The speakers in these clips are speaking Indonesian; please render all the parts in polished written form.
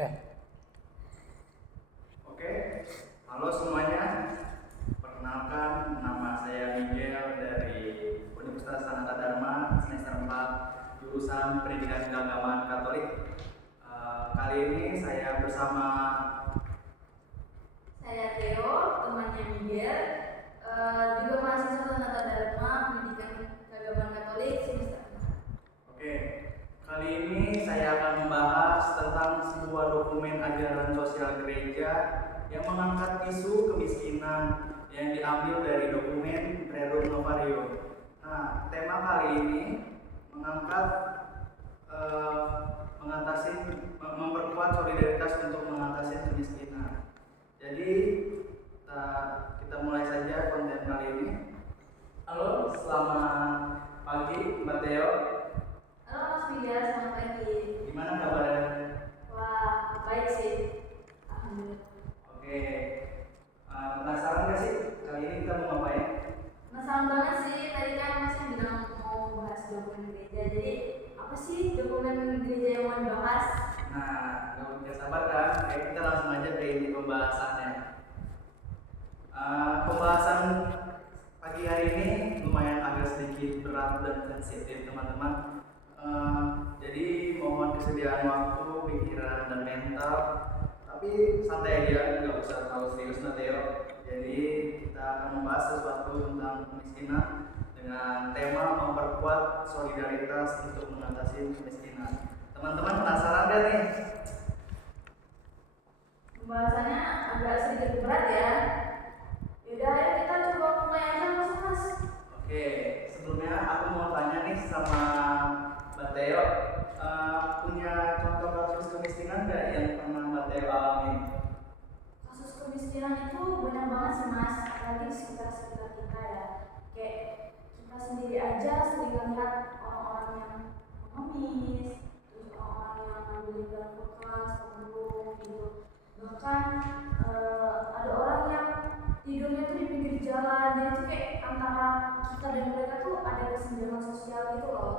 Oke, Oke, halo semuanya. Perkenalkan, nama saya Miguel dari Universitas Sanata Dharma semester 4 jurusan Pendidikan Keagamaan Katolik. Kali ini saya bersama Saya Theo, temannya Miguel, juga mahasiswa Sanata Dharma Pendidikan Keagamaan Katolik semester 4. Oke, kali ini saya akan membahas tentang sebuah dokumen ajaran sosial gereja yang mengangkat isu kemiskinan yang diambil dari dokumen Rerum Novarum. Nah, tema kali ini mengangkat memperkuat solidaritas untuk mengatasi kemiskinan. Jadi kita mulai saja konten kali ini. Halo, selamat pagi Mbak Theo. Halo Mas Miguel, selamat pagi. Gimana kabarnya? Wah, baik sih. Alhamdulillah. Oke, penasaran gak sih kali ini kita mau ngapain? Penasaran banget sih, tadi kan Mas yang bilang mau bahas dokumen gereja. Jadi, apa sih dokumen gereja yang mau dibahas? Nah, gak sabar kan? Oke, kita langsung aja ke ini pembahasannya. Pembahasan pagi hari ini lumayan agak sedikit berat dan sensitif teman-teman. Jadi mohon kesediaan waktu, pikiran, dan mental. Tapi santai aja, nggak usah terlalu serius Theo. Jadi kita akan membahas sesuatu tentang kemiskinan dengan tema memperkuat solidaritas untuk mengatasi kemiskinan. Teman-teman penasaran gak nih? Pembahasannya agak sedikit berat ya. Yaudah, ayo kita coba mulai aja Mas. Oke, sebelumnya aku mau tanya nih sama Mbak Theo, punya contoh kasus kemiskinan nggak yang pernah Mbak Theo alami? Kasus kemiskinan itu banyak banget sih Mas, apalagi di sekitar-sekitar kita ya. Kayak kita sendiri aja sering lihat orang-orang yang pengemis, terus orang-orang yang ngambil barang bekas, pemulung gitu. Bahkan ada orang yang tidurnya tuh di pinggir jalan, jadi tuh kayak antara kita dan mereka tuh ada kesenjangan sosial gitu loh.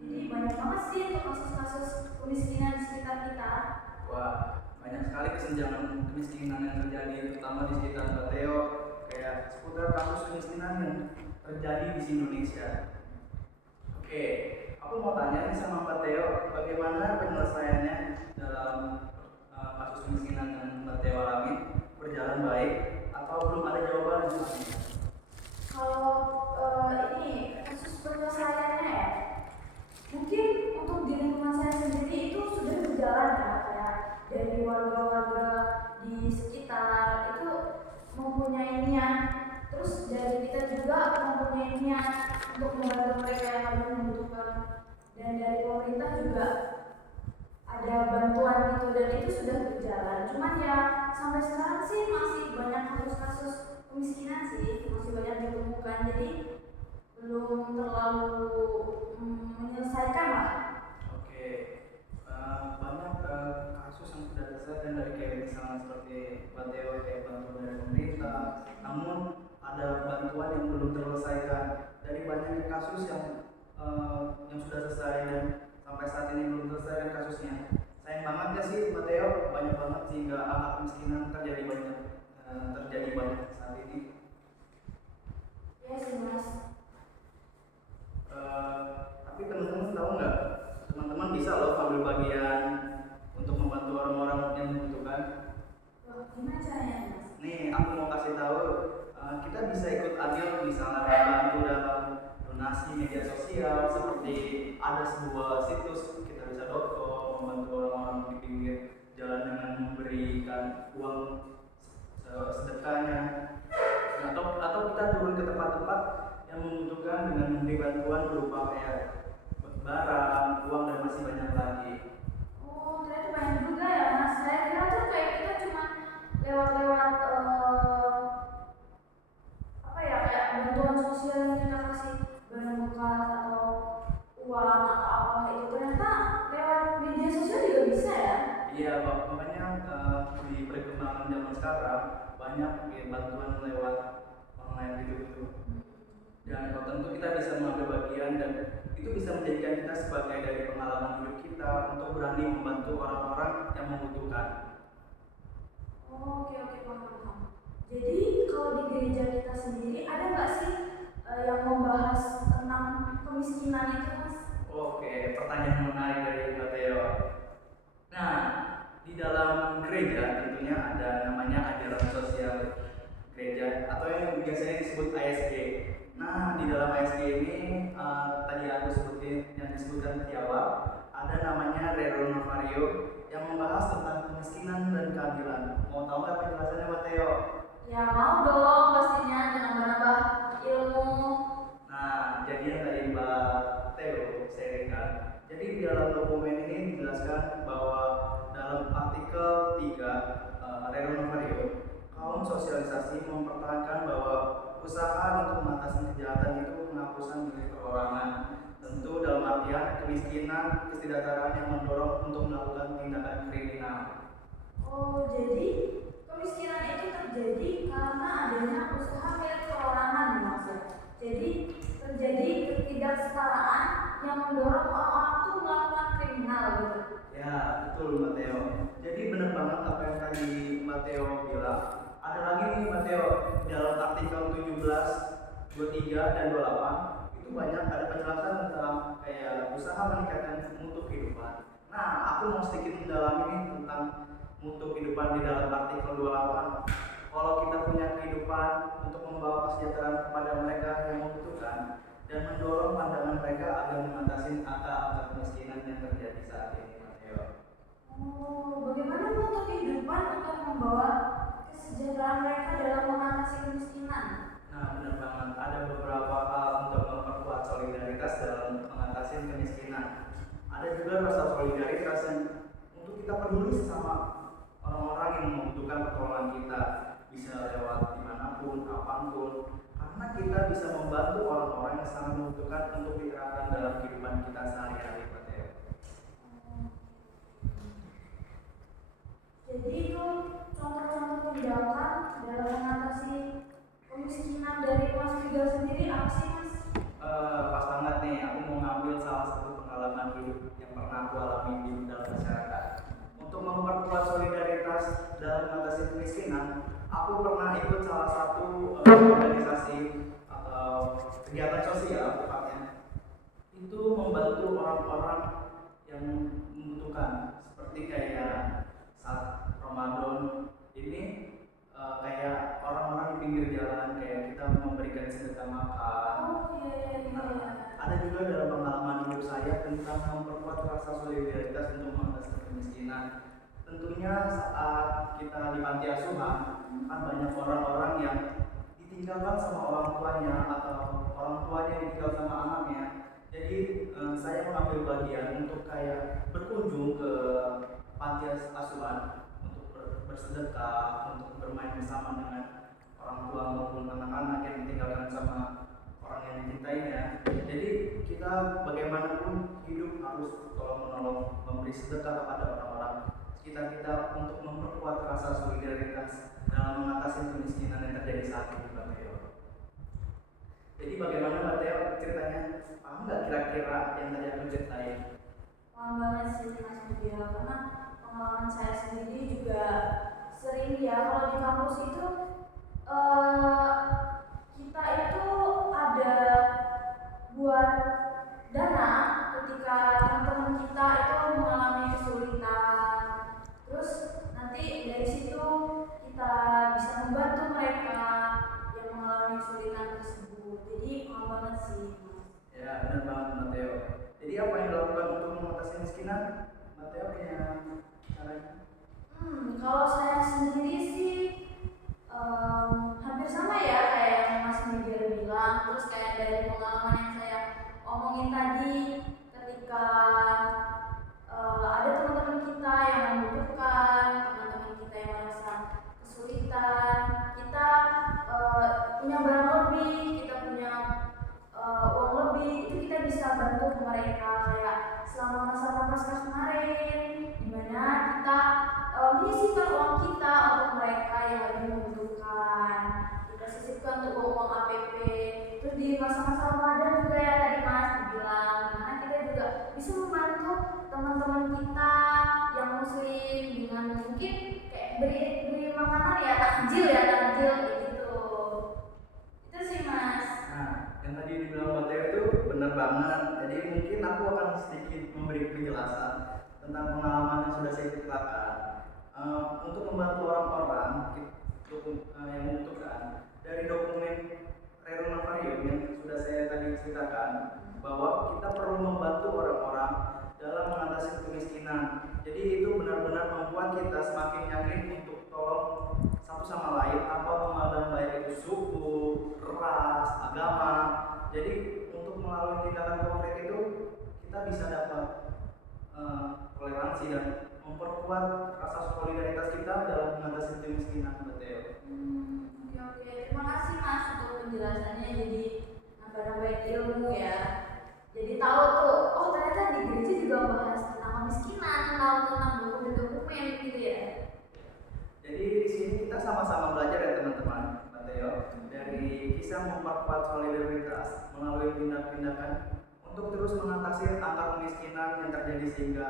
Jadi banyak banget sih untuk kasus-kasus kemiskinan di sekitar kita. Wah, banyak sekali kesenjangan kemiskinan yang terjadi, terutama di sekitar Mbak Theo, kayak seputar kasus kemiskinan yang terjadi di Indonesia. Oke, aku mau tanya nih sama Mbak Theo, bagaimana penyelesaiannya dalam kasus kemiskinan yang Mbak Theo alami? Berjalan baik atau belum ada jawaban misalnya? Kalau ini kasus penyelesaiannya ya, mungkin untuk di lingkungan saya sendiri itu sudah berjalan ya, kayak dari warga-warga di sekitar itu mempunyai niat, terus dari kita juga mempunyai niat untuk membantu mereka yang paling membutuhkan, dan dari pemerintah juga ada bantuan gitu, dan itu sudah berjalan. Cuman ya sampai sekarang sih masih banyak kasus-kasus kemiskinan sih, masih banyak ditemukan, jadi belum terlalu menyelesaikan lah. Oke, banyak kasus yang sudah diselesaikan dari kayak misalnya seperti Mbak Theo kayak bantuan dari pemerintah, namun ada bantuan yang belum terselesaikan. Dari banyak kasus yang sudah selesai dan sampai saat ini belum selesai kasusnya. Sayang banget ya sih Mbak Theo, banyak banget sehingga angka kemiskinan terjadi banyak saat ini. Ya sih Mas. Tapi teman-teman tahu nggak? Teman-teman bisa loh ambil bagian untuk membantu orang-orang yang membutuhkan. Gimana caranya Mas? Nih, aku mau kasih tahu, kita bisa ikut andil misalnya membantu dalam donasi media sosial, seperti ada sebuah situs kitabisa.com membantu orang-orang di pinggir jalan dengan memberikan uang sedekahnya, atau kita turun ke tempat-tempat yang membutuhkan dengan memberi bantuan berupa kayak barang, uang, dan masih banyak lagi. Oh, ternyata banyak juga ya Mas. Saya kira tuh kayak kita cuma lewat apa ya, kayak bantuan sosial yang kita kasih barang bekas atau uang atau apa itu, ternyata lewat media sosial juga bisa ya. Iya, makanya di perkembangan zaman sekarang banyak bantuan lewat online gitu. Dan tentu kita bisa mengambil bagian dan itu bisa menjadikan kita sebagai dari pengalaman hidup kita untuk berani membantu orang-orang yang membutuhkan. Oh, oke oke, paham. Jadi kalau di gereja kita sendiri ada nggak sih yang membahas tentang kemiskinan itu, Mas? Oke, pertanyaan menarik dari Mbak Theo. Nah, di dalam gereja tentunya ada namanya ajaran sosial gereja atau yang biasanya disebut ASG. Nah, di dalam ASG ini tadi aku sebutin yang disebutkan di awal, ada namanya Rerum Novario yang membahas tentang kemiskinan dan keadilan. Mau tahu nggak penjelasannya, Mateo? Ya mau dong pastinya, dengan menambah ilmu. Nah, jadi yang tadi Mbak Theo sharingkan. Jadi di dalam dokumen ini dijelaskan bahwa dalam artikel 3 Rerum Novario, kaum sosialisasi mempertahankan bahwa usaha untuk mengatasi kejahatan itu penghapusan milik perorangan. Tentu dalam artian kemiskinan, ketidaktaraan yang mendorong untuk melakukan tindakan kriminal. Oh, jadi kemiskinan itu terjadi karena adanya usaha milik perorangan, Mas ya. Jadi terjadi ketidaksetaraan yang mendorong orang-orang itu melakukan kriminal gitu. Ya, betul Mateo. Jadi benar banget apa yang tadi Mateo bilang. Ada lagi nih Mateo, dalam artikel 17, 23 dan 28 itu banyak ada penjelasan tentang kayak usaha meningkatkan mutu kehidupan. Nah, aku mau sedikit mendalami nih tentang mutu kehidupan di dalam artikel 28. Kalau kita punya kehidupan untuk membawa kesejahteraan kepada mereka yang membutuhkan dan mendorong pandangan mereka agar mengatasi angka-angka kemiskinan yang terjadi saat ini, Mateo. Oh, bagaimana mutu kehidupan untuk membawa kesejahteraan mereka dalam mengatasi kemiskinan? Nah, benar banget. Ada beberapa hal untuk memperkuat solidaritas dalam mengatasi kemiskinan. Ada juga rasa solidaritas yang untuk kita peduli sama orang-orang yang membutuhkan pertolongan kita, bisa lewat dimanapun, kapanpun, karena kita bisa membantu orang-orang yang sangat membutuhkan untuk diterapkan dalam kehidupan kita sehari-hari, Mateo. Jadi itu contoh-contoh tindakan dalam mengatasi kemiskinan dari Mas Miguel sendiri apa sih, Mas? Pas banget nih, aku mau ngambil salah satu pengalaman hidup yang pernah aku alami di dalam masyarakat. Untuk memperkuat solidaritas dalam mengatasi kemiskinan, aku pernah ikut salah satu organisasi atau kegiatan sosial tepatnya. Itu membantu orang-orang yang membutuhkan, seperti kayak saat Ramadan ini kayak orang-orang di pinggir jalan, kayak kita memberikan sedekah makan. Nah, ada juga dalam pengalaman hidup saya tentang memperkuat rasa solidaritas untuk mengatasi kemiskinan. Tentunya saat kita di panti asuhan, kan banyak orang-orang yang ditinggalkan sama orang tuanya atau orang tuanya ditinggal sama anaknya. Jadi saya mengambil bagian untuk kayak berkunjung ke panti asuhan untuk bersedekah, untuk bermain bersama dengan orang tua maupun anak-anak yang ditinggalkan sama orang yang dicintainya. Jadi kita bagaimanapun hidup harus tolong menolong, memberi sedekah kepada orang-orang sekitar kita untuk memperkuat rasa solidaritas dalam mengatasi kemiskinan yang terjadi saat ini, Mbak Theo. Jadi bagaimana Mbak Theo ceritanya? Paham nggak kira-kira yang tadi aku ceritain? Paham banget sih Mas Miguel, karena pengalaman saya sendiri juga sering ya kalau di kampus itu kita itu ada buat dana ketika teman-teman kita itu mengalami kesulitan, terus nanti dari situ kita bisa membantu mereka yang mengalami kesulitan tersebut. Jadi paham banget sih, Mas. Ya, benar banget Mateo. Jadi apa yang dilakukan untuk mengatasi kemiskinan? Mateo punya caranya? Kalau saya sendiri sih hampir sama ya kayak yang Mas Miguel bilang, terus kayak dari pengalaman yang saya omongin tadi, ketika ada teman-teman kita yang membutuhkan, teman-teman kita yang merasa kesulitan, kita punya barang lebih, kita punya uang lebih, itu kita bisa bantu ke mereka. Kayak selama masa Paskah kemarin, dimana kita menyisihkan uang kita untuk mereka yang lagi membutuhkan, kita sisihkan untuk uang APP. Terus di masa-masa Ramadan juga ya tadi Mas dibilang bisa membantu teman-teman kita yang muslim dengan mungkin kayak beri makanan ya takjil kayak gitu. Itu sih Mas. Nah, yang tadi dibilang Mbak Teo itu benar banget. Jadi mungkin aku akan sedikit memberi penjelasan tentang pengalaman yang sudah saya ceritakan untuk membantu orang-orang yang membutuhkan dari dokumen Rerum Novarium yang sudah saya tadi ceritakan, bahwa kita perlu membantu orang-orang dalam mengatasi kemiskinan. Jadi itu benar-benar membuat kita semakin yakin untuk tolong satu sama lain tanpa memandang baik itu suku, ras, agama. Jadi untuk melalui tindakan konkret itu kita bisa dapat toleransi dan memperkuat rasa solidaritas kita dalam mengatasi kemiskinan. Betul. Oke. Terima kasih Mas untuk penjelasannya. Jadi nambah-nambahin ilmu ya. Jadi tahu tuh, oh ternyata di gereja juga bahas tentang kemiskinan, tahu tentang dokumen gitu ya. Jadi di sini kita sama-sama belajar ya teman-teman, Mateo, dari kisah memperkuat solidaritas melalui tindak-tindakan untuk terus mengatasi angka kemiskinan yang terjadi sehingga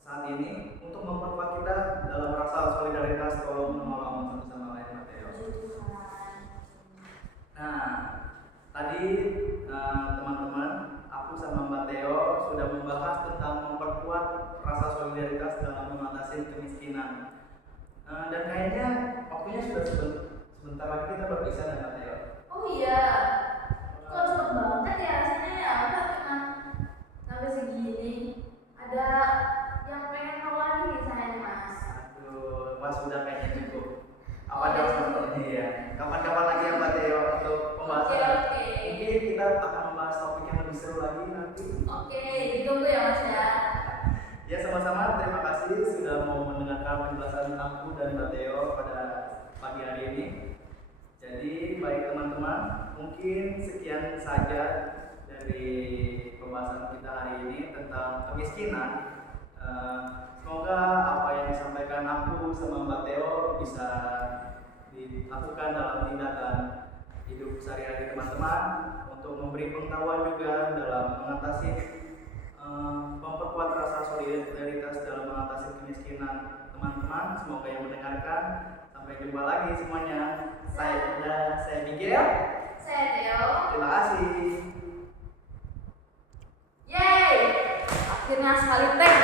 saat ini untuk memperkuat kita dalam rasa solidaritas tolong menolong satu sama lain, Mateo. Nah, tadi teman-teman, aku sama Mbak Teo sudah membahas tentang memperkuat rasa solidaritas dalam mengatasi kemiskinan. Dan kayaknya waktunya sudah sebentar lagi kita berpisah dengan Mbak Teo. Oh iya, kok cepet banget ya rasanya ya, udah cuma sampai segini. Ada yang pengen tahu lagi nih saya Mas. Aduh, pas sudah kayaknya cukup. Apa Oke. jawabannya ya? Kapan-kapan lagi ya Mbak Teo untuk pembahasan. Oke. Mungkin kita akan membahas topik yang lebih seru lagi nanti. Oke, ditunggu ya Mas ya. Ya sama-sama, terima kasih sudah mau mendengarkan penjelasan aku dan Mbak Teo pada pagi hari ini. Jadi baik teman-teman, mungkin sekian saja dari pembahasan kita hari ini tentang kemiskinan. Semoga apa yang disampaikan aku sama Mbak Teo bisa dilakukan dalam tindakan hidup sehari-hari teman-teman untuk memberi pengetahuan juga dalam mengatasi memperkuat rasa solidaritas dalam mengatasi kemiskinan teman-teman. Semoga yang mendengarkan. Sampai jumpa lagi semuanya. Saya Miguel. Saya Theo. Terima kasih. Yeay, akhirnya sekali tag.